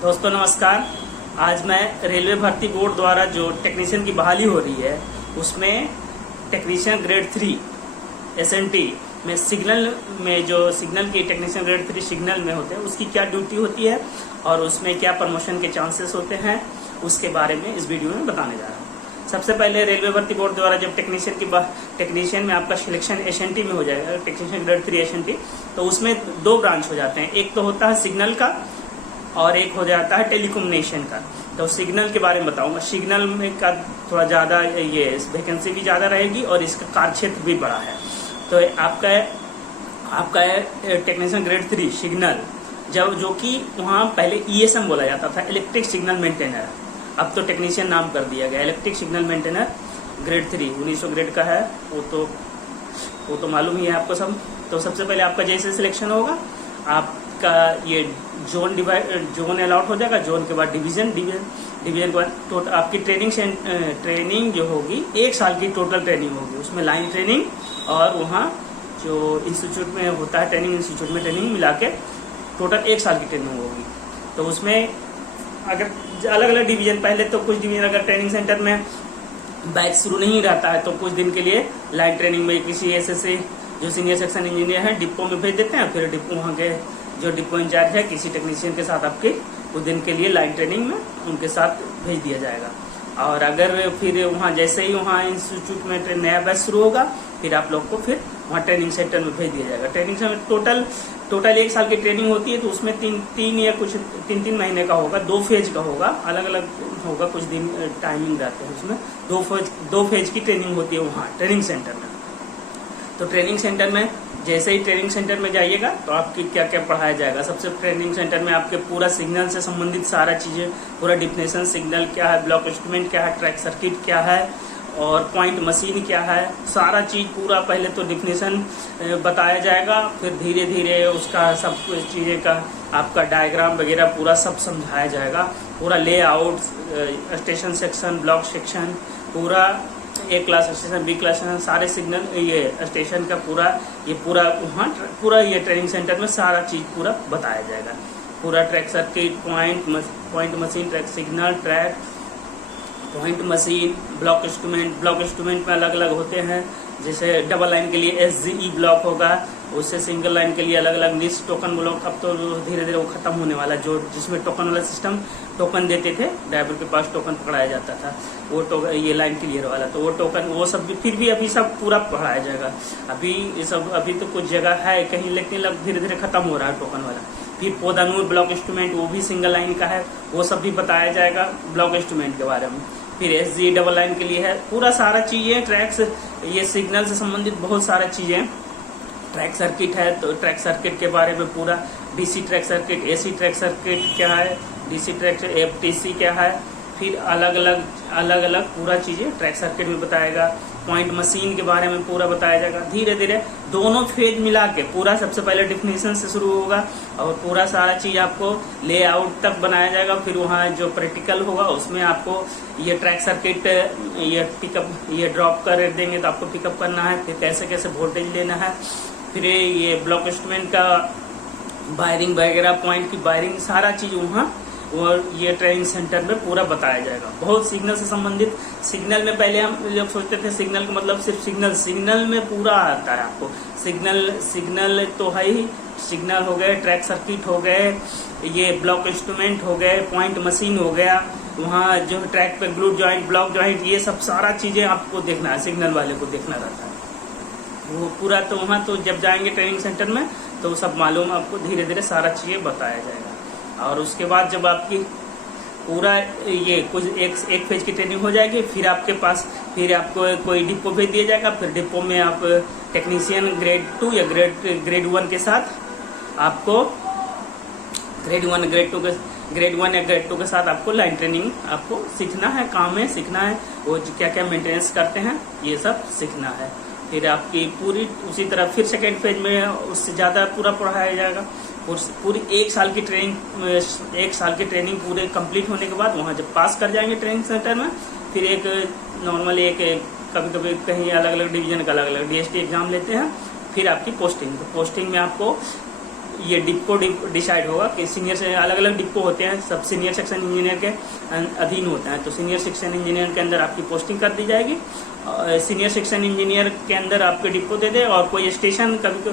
दोस्तों नमस्कार। आज मैं रेलवे भर्ती बोर्ड द्वारा जो टेक्नीशियन की बहाली हो रही है उसमें टेक्नीशियन ग्रेड 3 एसएनटी में सिग्नल में जो सिग्नल की टेक्नीशियन ग्रेड 3 सिग्नल में होते हैं उसकी क्या ड्यूटी होती है और उसमें क्या प्रमोशन के चांसेस होते हैं उसके बारे में इस वीडियो में बताने जा रहा हूँ। सबसे पहले रेलवे भर्ती बोर्ड द्वारा जब टेक्नीशियन में आपका सिलेक्शन एसएनटी में हो जाएगा, टेक्नीशियन ग्रेड 3 एसएनटी, तो उसमें दो ब्रांच हो जाते हैं। एक तो होता है सिग्नल का और एक हो जाता है टेलीकम्युनिकेशन का। तो सिग्नल के बारे में बताऊंगा। सिग्नल में का थोड़ा ज़्यादा ये वैकेंसी भी ज़्यादा रहेगी और इसका कार्यक्षेत्र भी बड़ा है। तो आपका टेक्नीशियन ग्रेड 3 सिग्नल जो कि वहाँ पहले ईएसएम बोला जाता था, इलेक्ट्रिक सिग्नल मेंटेनर, अब तो टेक्नीशियन नाम कर दिया गया। Electric signal maintainer grade 3 1900 grade का है, वो तो मालूम ही है आपको सब। तो सबसे पहले आपका जैसे सिलेक्शन होगा आपका ये जोन अलॉट हो जाएगा। जोन के बाद डिवीजन के बाद आपकी ट्रेनिंग जो होगी 1 साल की टोटल ट्रेनिंग होगी। उसमें लाइन ट्रेनिंग और वहाँ जो इंस्टीट्यूट में होता है ट्रेनिंग, इंस्टीट्यूट में ट्रेनिंग मिला के टोटल 1 साल की ट्रेनिंग होगी। तो उसमें अगर अलग अलग डिवीजन, पहले तो कुछ डिवीजन अगर ट्रेनिंग सेंटर में बैच शुरू नहीं रहता है तो कुछ दिन के लिए लाइन ट्रेनिंग में किसी एसएससी जो सीनियर सेक्शन इंजीनियर है डिपो में भेज देते हैं। फिर डिपो वहाँ के जो डिपो इंचार्ज है किसी टेक्नीशियन के साथ आपके कुछ दिन के लिए लाइन ट्रेनिंग में उनके साथ भेज दिया जाएगा। और अगर फिर वहाँ जैसे ही वहाँ इंस्टीट्यूट में नया बैच शुरू होगा फिर आप लोग को फिर वहाँ ट्रेनिंग सेंटर में भेज दिया जाएगा। ट्रेनिंग सेंटर टोटल 1 साल की ट्रेनिंग होती है। तो उसमें तीन महीने का होगा, 2 फेज का होगा, अलग अलग होगा, कुछ दिन टाइमिंग रहते हैं। उसमें 2 फेज की ट्रेनिंग होती है वहाँ ट्रेनिंग सेंटर में। तो ट्रेनिंग सेंटर में जैसे ही ट्रेनिंग सेंटर में जाइएगा तो आपकी क्या क्या पढ़ाया जाएगा। सबसे ट्रेनिंग सेंटर में आपके पूरा सिग्नल से संबंधित सारा चीज़ें, पूरा डिफिनेशन, सिग्नल क्या है, ब्लॉक इंस्ट्रूमेंट क्या है, ट्रैक सर्किट क्या है और पॉइंट मशीन क्या है, सारा चीज़ पूरा पहले तो डिफिनेशन बताया जाएगा। फिर धीरे धीरे उसका सब चीज़ें का आपका डायग्राम वगैरह पूरा सब समझाया जाएगा। पूरा layout, station section, block section, पूरा A class station, B class station, सारे सिग्नल ये स्टेशन का वहाँ पूरा ये ट्रेनिंग सेंटर में सारा चीज़ पूरा बताया जाएगा। पूरा track circuit, point machine, track signal, track point machine, block instrument में अलग अलग होते हैं। जैसे डबल लाइन के लिए SGE ब्लॉक होगा, उससे सिंगल लाइन के लिए अलग अलग निश टोकन ब्लॉक। अब तो धीरे धीरे वो खत्म होने वाला, जो जिसमें टोकन वाला सिस्टम टोकन देते थे, ड्राइवर के पास टोकन पकड़ाया जाता था, वो ये लाइन क्लियर वाला, तो वो टोकन वो सब भी फिर भी अभी सब पूरा पढ़ाया जाएगा। अभी तो कुछ जगह है कहीं, लेकिन धीरे धीरे खत्म हो रहा है टोकन वाला। फिर पोदानूर ब्लॉक इंस्ट्रूमेंट, वो भी सिंगल लाइन का है, वो सब भी बताया जाएगा ब्लॉक इंस्ट्रूमेंट के बारे में। फिर SG डबल लाइन के लिए है, पूरा सारा चीज़ें ट्रैक्स, ये सिग्नल से संबंधित बहुत सारा चीज़ें। ट्रैक सर्किट है तो ट्रैक सर्किट के बारे में पूरा, DC track circuit, AC track circuit क्या है, DC ट्रैक FTC क्या है, फिर अलग अलग पूरा चीज़ें ट्रैक सर्किट में बताएगा। पॉइंट मशीन के बारे में पूरा बताया जाएगा। धीरे धीरे दोनों फेज मिला के पूरा, सबसे पहले डिफिनेशन से शुरू होगा और पूरा सारा चीज़ आपको लेआउट तक बनाया जाएगा। फिर वहाँ जो प्रैक्टिकल होगा उसमें आपको ये ट्रैक सर्किट ये ड्रॉप कर देंगे तो आपको पिकअप करना है, फिर कैसे कैसे वोल्टेज लेना है। फिर ये ब्लॉक इंस्ट्रूमेंट का वायरिंग वगैरह, पॉइंट की वायरिंग, सारा चीज़ वहाँ और ये ट्रेनिंग सेंटर में पूरा बताया जाएगा। बहुत सिग्नल से संबंधित, सिग्नल में पहले हम जब सोचते थे सिग्नल का मतलब सिर्फ सिग्नल में पूरा आता है आपको। सिग्नल तो है ही, सिग्नल हो गए, ट्रैक सर्किट हो गए, ये ब्लॉक इंस्ट्रूमेंट हो गए, पॉइंट मशीन हो गया, वहाँ जो ट्रैक पे ग्लूट जॉइंट, ब्लॉक जॉइंट, ये सब सारा चीज़ें आपको देखना है, सिग्नल वाले को देखना रहता है वो पूरा। तो वहाँ तो जब जाएंगे ट्रेनिंग सेंटर में तो सब मालूम, आपको धीरे धीरे सारा चीज़ें बताया जाएगा। और उसके बाद जब आपकी पूरा ये कुछ एक फेज की ट्रेनिंग हो जाएगी, फिर आपके पास फिर आपको कोई डिपो भेज दिया जाएगा। फिर डिपो में आप टेक्नीशियन ग्रेड 2 या ग्रेड 1 के साथ आपको ग्रेड 1 या ग्रेड 2 के साथ आपको लाइन ट्रेनिंग आपको सीखना है, काम में सीखना है, वो क्या क्या मेंटेनेंस करते हैं ये सब सीखना है। फिर आपकी पूरी उसी तरह फिर सेकेंड फेज में उससे ज़्यादा पूरा पढ़ाया जाएगा। पूरी 1 साल की ट्रेनिंग पूरे कंप्लीट होने के बाद वहाँ जब पास कर जाएंगे ट्रेनिंग सेंटर में, फिर एक नॉर्मली कभी कहीं अलग अलग डिवीजन का अलग अलग DST एग्जाम लेते हैं। फिर आपकी पोस्टिंग में आपको ये डिपो डिसाइड होगा कि सीनियर से अलग अलग डिपो होते हैं, सब सीनियर सेक्शन इंजीनियर के अधीन होते हैं। तो सीनियर सेक्शन इंजीनियर के अंदर आपकी पोस्टिंग कर दी जाएगी। सीनियर सेक्शन इंजीनियर के अंदर आपके डिपो दे दे और कोई स्टेशन कभी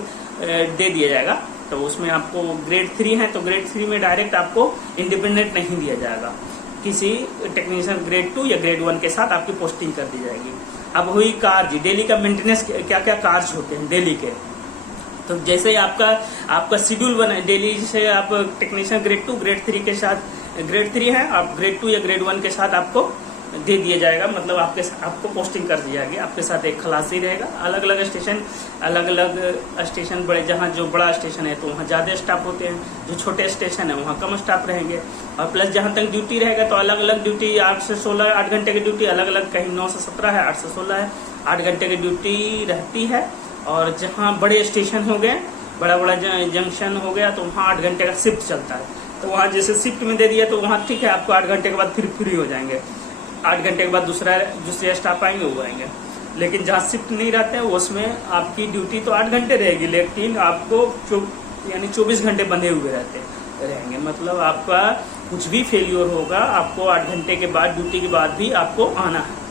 दे दिया जाएगा। तो उसमें आपको ग्रेड 3 है तो ग्रेड 3 में डायरेक्ट आपको इंडिपेंडेंट नहीं दिया जाएगा, किसी टेक्नीशियन ग्रेड 2 या ग्रेड 1 के साथ आपकी पोस्टिंग कर दी जाएगी। अब हुई कार्य, डेली का मेंटेनेंस, क्या क्या कार्य होते हैं डेली के। तो जैसे आपका शेड्यूल बना डेली, जैसे आप टेक्नीशियन ग्रेड 2 ग्रेड 3 के साथ, ग्रेड 3 है आप ग्रेड 2 या ग्रेड 1 के साथ आपको दे दिया जाएगा, मतलब आपको पोस्टिंग कर दी जाएगी। आपके साथ एक खलासी रहेगा। अलग अलग स्टेशन बड़े, जहाँ जो बड़ा स्टेशन है तो वहाँ ज़्यादा स्टाफ होते हैं, जो छोटे स्टेशन है वहाँ कम स्टाफ रहेंगे। और प्लस जहाँ तक ड्यूटी रहेगा तो अलग अलग ड्यूटी 8 से 16, 8 घंटे की ड्यूटी अलग अलग, कहीं 9 से 17 है, 8 से 16 है, 8 घंटे की ड्यूटी रहती है। और जहाँ बड़े स्टेशन हो गए, बड़ा जंक्शन हो गया तो वहाँ 8 घंटे का शिफ्ट चलता है। तो वहाँ जैसे शिफ्ट में दे दिया तो वहाँ ठीक है, आपको 8 घंटे के बाद फिर फ्री हो जाएंगे। 8 घंटे के बाद दूसरे स्टाफ आएंगे, वो आएंगे। लेकिन जहाँ शिफ्ट नहीं रहते हैं उसमें आपकी ड्यूटी तो 8 घंटे रहेगी, लेकिन आपको यानी 24 घंटे बंधे हुए रहेंगे। मतलब आपका कुछ भी फेल्योर होगा, आपको 8 घंटे के बाद ड्यूटी के बाद भी आपको आना है।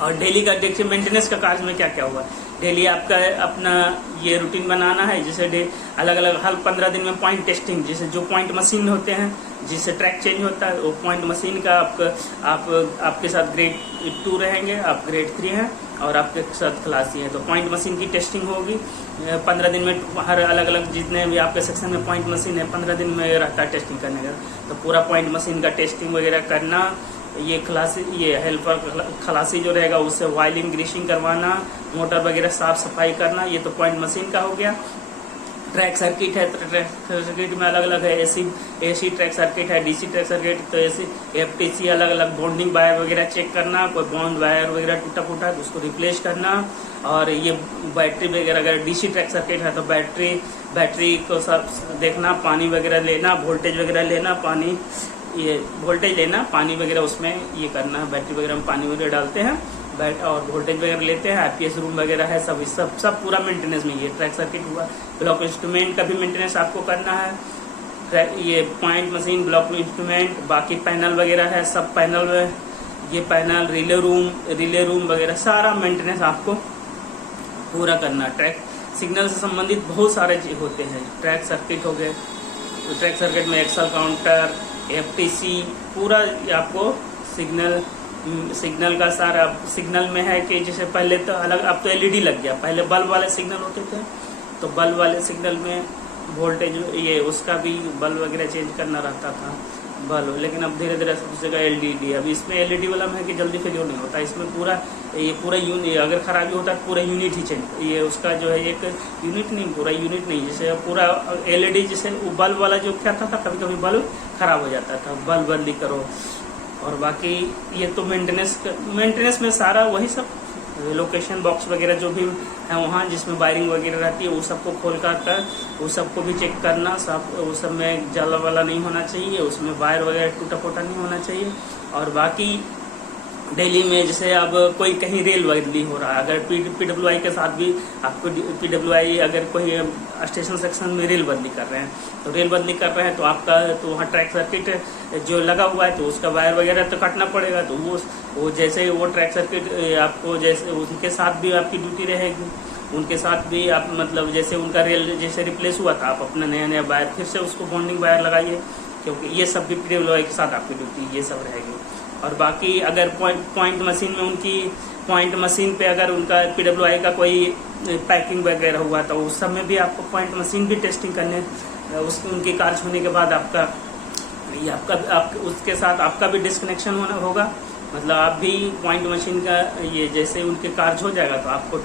और डेली का देखिए मेंटेनेंस का कार्य में क्या क्या हुआ। डेली आपका अपना ये रूटीन बनाना है, जैसे अलग अलग हर 15 दिन में पॉइंट टेस्टिंग, जैसे जो पॉइंट मशीन होते हैं जिससे ट्रैक चेंज होता है, वो पॉइंट मशीन का आपके साथ ग्रेड 2 रहेंगे, आप ग्रेड 3 हैं और आपके साथ खलासी हैं। तो पॉइंट मशीन की टेस्टिंग होगी 15 दिन में। हर अलग अलग जितने भी आपके सेक्शन में पॉइंट मशीन है 15 दिन में रहता है टेस्टिंग करने का। तो पूरा पॉइंट मशीन का टेस्टिंग वगैरह करना। ये हेल्पर खलासी जो रहेगा उससे वायरिंग ग्रीसिंग करवाना, मोटर वगैरह साफ सफाई करना। ये तो पॉइंट मशीन का हो गया। ट्रैक सर्किट है, तो ट्रैक सर्किट में अलग अलग है, एसी ट्रैक सर्किट है, डीसी ट्रैक सर्किट, तो एसी एफटीसी अलग अलग बॉन्डिंग वायर वगैरह चेक करना, कोई बॉन्ड वायर वगैरह टूटा फूटा तो उसको रिप्लेस करना। और ये बैटरी वगैरह, अगर डीसी ट्रैक सर्किट है तो बैटरी को सब देखना, पानी वगैरह लेना, वोल्टेज वगैरह लेना, पानी वगैरह उसमें ये करना, बैटरी वगैरह में पानी वगैरह डालते हैं और वोल्टेज वगैरह लेते हैं। आईपीएस रूम वगैरह है, सब पूरा मेंटेनेंस में। ये ट्रैक सर्किट हुआ। ब्लॉक इंस्ट्रूमेंट का भी मेंटेनेंस आपको करना है। ये पॉइंट मशीन, ब्लॉक इंस्ट्रूमेंट, बाकी पैनल वगैरह है, सब पैनल में ये पैनल, रिले रूम वगैरह सारा मेंटेनेंस आपको पूरा करना। ट्रैक सिग्नल से संबंधित बहुत सारे चीज होते हैं। ट्रैक सर्किट हो गए, तो ट्रैक सर्किट में एक्सल काउंटर, एफटीसी, पूरा आपको सिग्नल का सारा। सिग्नल में है कि जैसे पहले तो अलग, अब तो एलईडी लग गया, पहले बल्ब वाले सिग्नल होते थे, तो बल्ब वाले सिग्नल में वोल्टेज ये उसका भी बल्ब वगैरह चेंज करना रहता था बल्ब। लेकिन अब धीरे धीरे सब जगह एलईडी। अब इसमें एलईडी वाला में है कि जल्दी फेलियर नहीं होता, इसमें पूरा यूनिट, अगर खराबी होता है पूरा यूनिट ही चेंज, ये उसका जो है एक यूनिट नहीं, पूरा यूनिट नहीं, जैसे पूरा एलईडी, जैसे बल्ब वाला जो क्या था कभी कभी बल्ब खराब हो जाता था, बल्ब बदली करो। और बाकी ये तो मेंटेनेंस में सारा वही सब लोकेशन बॉक्स वगैरह जो भी है वहाँ जिसमें वायरिंग वगैरह रहती है वो सबको खोल कर वो सबको भी चेक करना। सब वो सब में जला वाला नहीं होना चाहिए, उसमें वायर वगैरह टूटा फूटा नहीं होना चाहिए। और बाकी डेली में जैसे अब कोई कहीं रेल बदली हो रहा है, अगर पीडब्ल्यूआई के साथ भी आपको पीडब्ल्यूआई अगर कोई स्टेशन सेक्शन में रेल बदली कर रहे हैं, तो रेल बदली कर रहे हैं तो आपका तो वहाँ ट्रैक सर्किट जो लगा हुआ है तो उसका वायर वगैरह तो काटना पड़ेगा। तो वो जैसे वो ट्रैक सर्किट आपको जैसे उनके साथ भी आपकी ड्यूटी रहेगी, उनके साथ भी आप मतलब जैसे उनका रेल जैसे रिप्लेस हुआ था, आप अपना नया वायर फिर से उसको बॉन्डिंग वायर लगाइए, क्योंकि ये सब भी पीडब्ल्यूआई के साथ आपकी ड्यूटी ये सब रहेगी। और बाकी अगर पॉइंट मशीन में उनकी पॉइंट मशीन पे अगर उनका पीडब्ल्यूआई का कोई पैकिंग वगैरह हुआ तो उस सब में भी आपको पॉइंट मशीन भी टेस्टिंग करने, उनकी कार्य होने के बाद आपका उसके साथ आपका भी डिस्कनेक्शन होगा। मतलब आप भी पॉइंट मशीन का ये जैसे उनके कार्य हो जाएगा तो आपको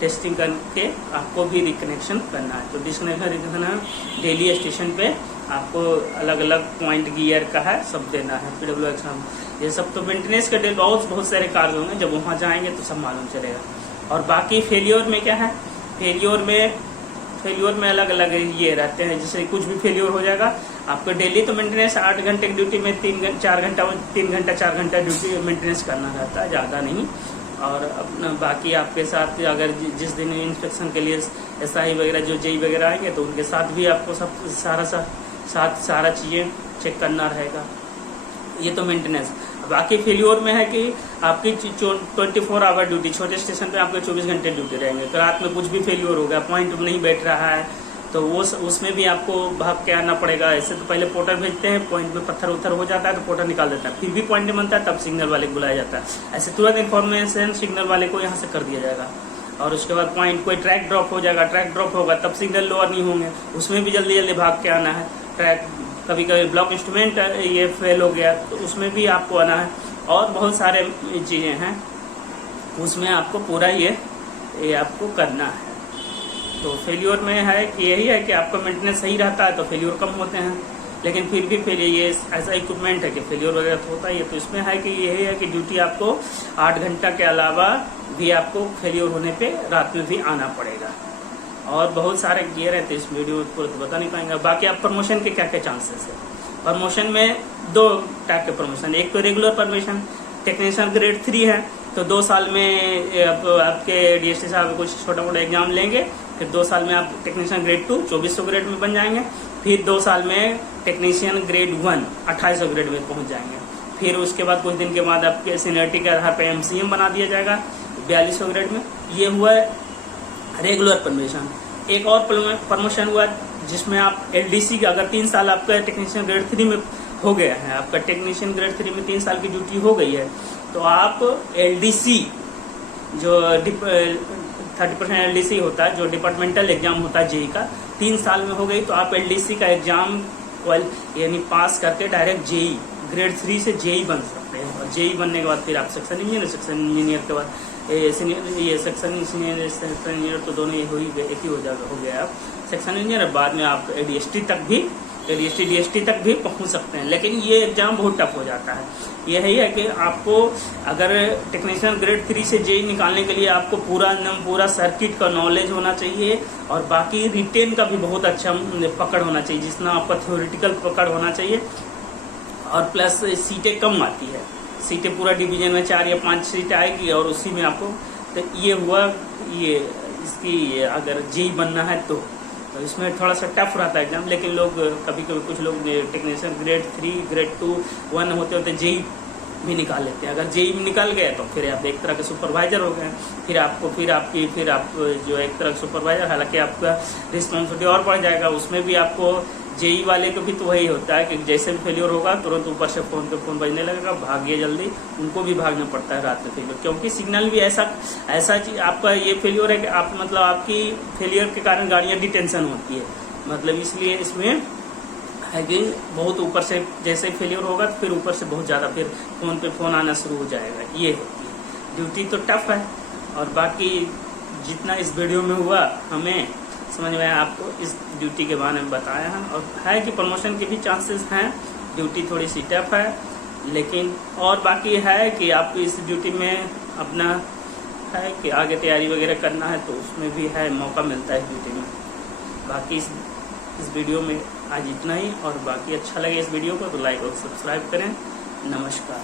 टेस्टिंग करके आपको भी रिकनेक्शन करना है। तो डिस्कनेक्शन डेली स्टेशन पे आपको अलग अलग पॉइंट गियर का है सब देना है, पीडब्ल्यू एग्जाम ये सब। तो मेंटेनेंस के बहुत सारे कार्य होंगे, जब वहाँ जाएंगे तो सब मालूम चलेगा। और बाकी फेलियर में क्या है, फेलियर में अलग अलग ये रहते हैं, जैसे कुछ भी फेलियर हो जाएगा आपको डेली तो मेंटेनेंस 8 घंटे की ड्यूटी में 3 घंटा 4 घंटा ड्यूटी मेंटेनेंस करना रहता है, ज़्यादा नहीं। और अपना बाकी आपके साथ अगर जिस दिन इंस्पेक्शन के लिए SI वगैरह जो JEE वगैरह आएंगे तो उनके साथ भी आपको सब सारा चीज़ें चेक करना रहेगा। ये तो मेंटेनेंस। बाकी फेल्योर में है कि आपकी 24 आवर ड्यूटी, छोटे स्टेशन पे आपके 24 घंटे ड्यूटी रहेंगे। तो रात में कुछ भी फेल्योर हो गया, पॉइंट नहीं बैठ रहा है, तो वो उसमें भी आपको भाग के आना पड़ेगा। ऐसे तो पहले पोर्टर भेजते हैं, पॉइंट में पत्थर उत्थर हो जाता है तो पोर्टर निकाल देता है, फिर भी पॉइंट नहीं बनता है तब सिग्नल वाले को बुलाया जाता है। ऐसे तुरंत इन्फॉर्मेशन सिग्नल वाले को यहाँ से कर दिया जाएगा। और उसके बाद पॉइंट कोई ट्रैक ड्रॉप हो जाएगा, ट्रैक ड्रॉप होगा तब सिग्नल लोअर नहीं होंगे, उसमें भी जल्दी जल्दी भाग के आना है। ट्रैक कभी कभी ब्लॉक इंस्ट्रूमेंट ये फेल हो गया तो उसमें भी आपको आना है। और बहुत सारे चीज़ें हैं उसमें आपको पूरा ये आपको करना है। तो फेल्योर में है कि यही है कि आपका मेंटेनेंस सही रहता है तो फेल्योर कम होते हैं, लेकिन फिर भी ये ऐसा इक्विपमेंट है कि फेल्योर वगैरह तो होता ही है। तो इसमें है कि यही है कि ड्यूटी आपको 8 घंटा के अलावा भी आपको फेल्योर होने पे रात में भी आना पड़ेगा। और बहुत सारे गियर है तो इस वीडियो को तो बता नहीं पाएंगे। बाकी आप प्रमोशन के क्या क्या चांसेस है। प्रमोशन में 2 टाइप के प्रमोशन, एक तो रेगुलर प्रमोशन, टेक्नीशियन ग्रेड 3 है तो 2 साल में आपके DST साहब कुछ छोटा मोटा एग्जाम लेंगे, फिर 2 साल में आप टेक्नीशियन ग्रेड 2 2400 ग्रेड में बन जाएंगे, फिर 2 साल में टेक्नीशियन ग्रेड 1 2800 ग्रेड में पहुंच जाएंगे। फिर उसके बाद कुछ दिन के बाद आपके सीनियरिटी के आधार पर MCM बना दिया जाएगा 4200 ग्रेड में। ये हुआ रेगुलर प्रमोशन। एक और प्रमोशन हुआ जिसमें आप LDC का, अगर 3 साल आपका टेक्नीशियन ग्रेड 3 में हो गया है, आपका टेक्नीशियन ग्रेड 3 में 3 साल की ड्यूटी हो गई है, तो आप LDC जो 30% LDC होता है, जो डिपार्टमेंटल एग्जाम होता है JEE का, 3 साल में हो गई तो आप LDC का एग्जाम यानी पास करके डायरेक्ट JEE ग्रेड 3 से JEE बन सकते हैं। और JEE बनने के बाद फिर आप सेक्शन इंजीनियर के बाद सेक्शन इंजीनियर तो दोनों हो ही गए, एक ही हो गया आप सेक्शन इंजीनियर। बाद में आप DST तक भी पहुंच सकते हैं, लेकिन ये एग्जाम बहुत टफ हो जाता है। यही है कि आपको अगर टेक्नीशियन ग्रेड 3 से JEE निकालने के लिए आपको पूरा सर्किट का नॉलेज होना चाहिए, और बाकी रिटेन का भी बहुत अच्छा पकड़ होना चाहिए, जितना आपका थ्योरेटिकल पकड़ होना चाहिए। और प्लस सीटें कम आती है, सीटें पूरा डिवीजन में 4 या 5 सीटें आएगी, और उसी में आपको तो ये हुआ इसकी अगर JEE बनना है तो इसमें थोड़ा सा टफ रहता है एग्जाम। लेकिन लोग कभी कुछ लोग टेक्नीशियन ग्रेड 3 ग्रेड 2 1 होते JEE भी निकाल लेते हैं। अगर JEE भी निकाल गए तो फिर आप एक तरह के सुपरवाइजर हो गए। फिर आप जो एक तरह के सुपरवाइजर, हालांकि आपका रिस्पॉन्सिबिलिटी और बढ़ जाएगा। उसमें भी आपको JEE वाले को भी तो वही होता है कि जैसे भी फेलियर होगा तुरंत ऊपर से फोन बजने लगेगा, भागिए जल्दी, उनको भी भागना पड़ता है रात में फेलियर, क्योंकि सिग्नल भी ऐसा चीज आपका ये फेलियर है कि आप मतलब आपकी फेलियर के कारण गाड़ियाँ डिटेंशन होती है, मतलब इसलिए इसमें है कि बहुत ऊपर से जैसे फेलियर होगा तो फिर ऊपर से बहुत ज़्यादा फिर फोन आना शुरू हो जाएगा। ये होती है ड्यूटी तो टफ है। और बाकी जितना इस वीडियो में हुआ हमें समझ में आपको इस ड्यूटी के बारे में बताया है। और है कि प्रमोशन के भी चांसेस हैं, ड्यूटी थोड़ी सी टफ है, लेकिन और बाकी है कि आपको इस ड्यूटी में अपना है कि आगे तैयारी वगैरह करना है तो उसमें भी है मौका मिलता है इस ड्यूटी में। बाकी इस वीडियो में आज इतना ही, और बाकी अच्छा लगे इस वीडियो को तो लाइक और सब्सक्राइब करें। नमस्कार।